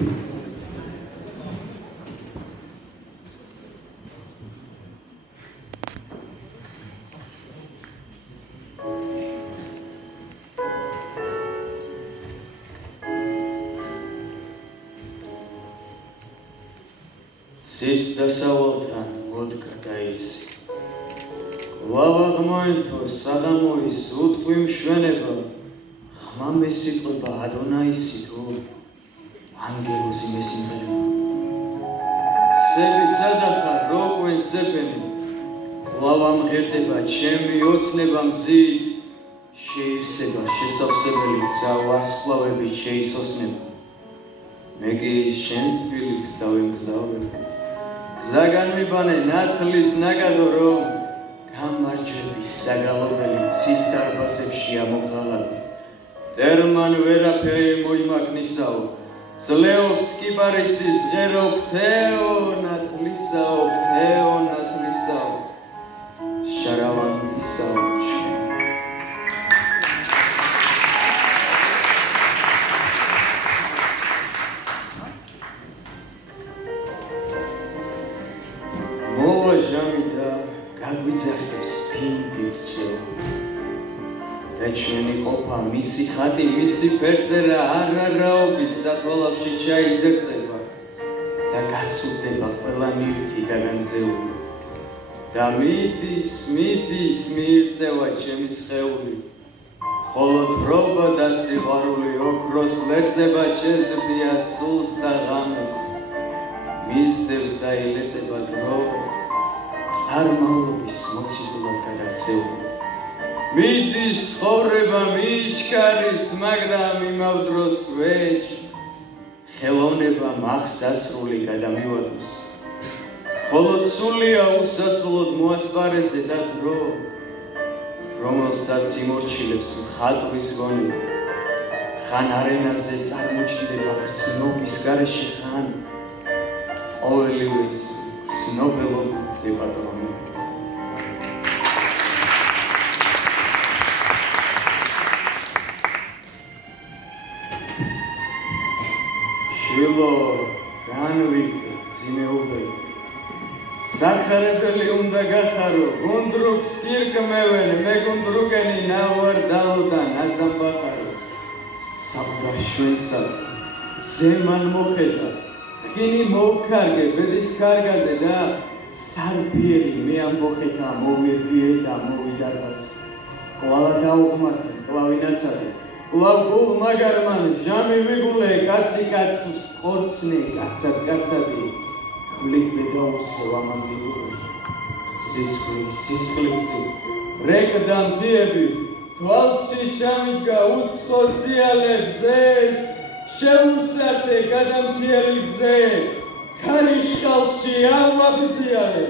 Cis დასავალთან მოდგა და ისი. კვლავ აღმოენთო საღამოის უტყვი მშვენება, ხმა მესიტყვება ადონაისი თუ ანგელოზი მესიმღერება. სები სადახარ როგვენ სეფენი, კვლავ ამღერდება ჩემი ოცნება მზით, შეივსება შესავსებელიც ვარსკვლავებით შეისოსნება. მე კი შენს ფილიქს დავემგზავრებ. გზაგან მიბანე ნათლის ნაკადო რომ გამარჯვების საგალობელი ცის დარბაზებში ამოღალატო. დერმან ვერაფერი მოიმაგნისაო, ძლეობს კიპარისის ღერო ფთეო ნათლისაო, ფთეო ნათლისაო, შარავანდისაო ჩემ. მოვა ჟამი და გაგვიძახებს ფინდი რცევა. და ჩვენი ყოფა, მისი ხატი, მისი ფერწერა არარაობის სათვალავში ჩაიძერწება და გასუდება ყველა ნივთი დაგანძეული. და მიდის, მიდის მიირწევა ჩემი სხეული. ხოლო თრობა და სიყვარული ოქროს ლერწება შეზრდია სულს და ღამეს. მისდევს და ილეწება დრო, წარმავლობის მოციქულად გადაქცეული. მიდის ცხოვრება მიჩქარის, მაგრამ იმავ დროს ვეჭ, ხელოვნება მახსასრული გადამივადოს. ხოლო სულია უსასრულოდ მოასპარეზე და დრო, რომელსაც იმორჩილებს მხატვრის გონება. ხან არენაზე წარმოჩნდება გრძნობის გარეშე, ხან ყოველივეს გრძნობელობით եպატრონება. შვილო, განვიგდე ძიმეუბები. სახარებელი უნდა გახარო, გუნდრუგს კირკმევენ, მე გუნდრუგენი ნავარ დალოდან აზამბახარო. საყდარ შვენსას ზემან მოხედა, ხინი მოვქარგე ბედის კარგაზე და სარბიელი მე ამბოხეთა მოვირბიე და მოვიდარბას. კვალა დაუღმართე, კლავინაცადე, კვლავ გულ მაგარმან ჟამი ვიგულე, კაცი კაცს ხორცნე, კაცად კაცადი, ხვლით ბედაურსევ ამანდიგულე. სისხლი, სისხლისი, რეკდა მთიები, თვალში ჩამიდგა უცხო სიალებზეს, შეუსართე გადამთიელი გზე, ქარიშხალში ავაბზიალე.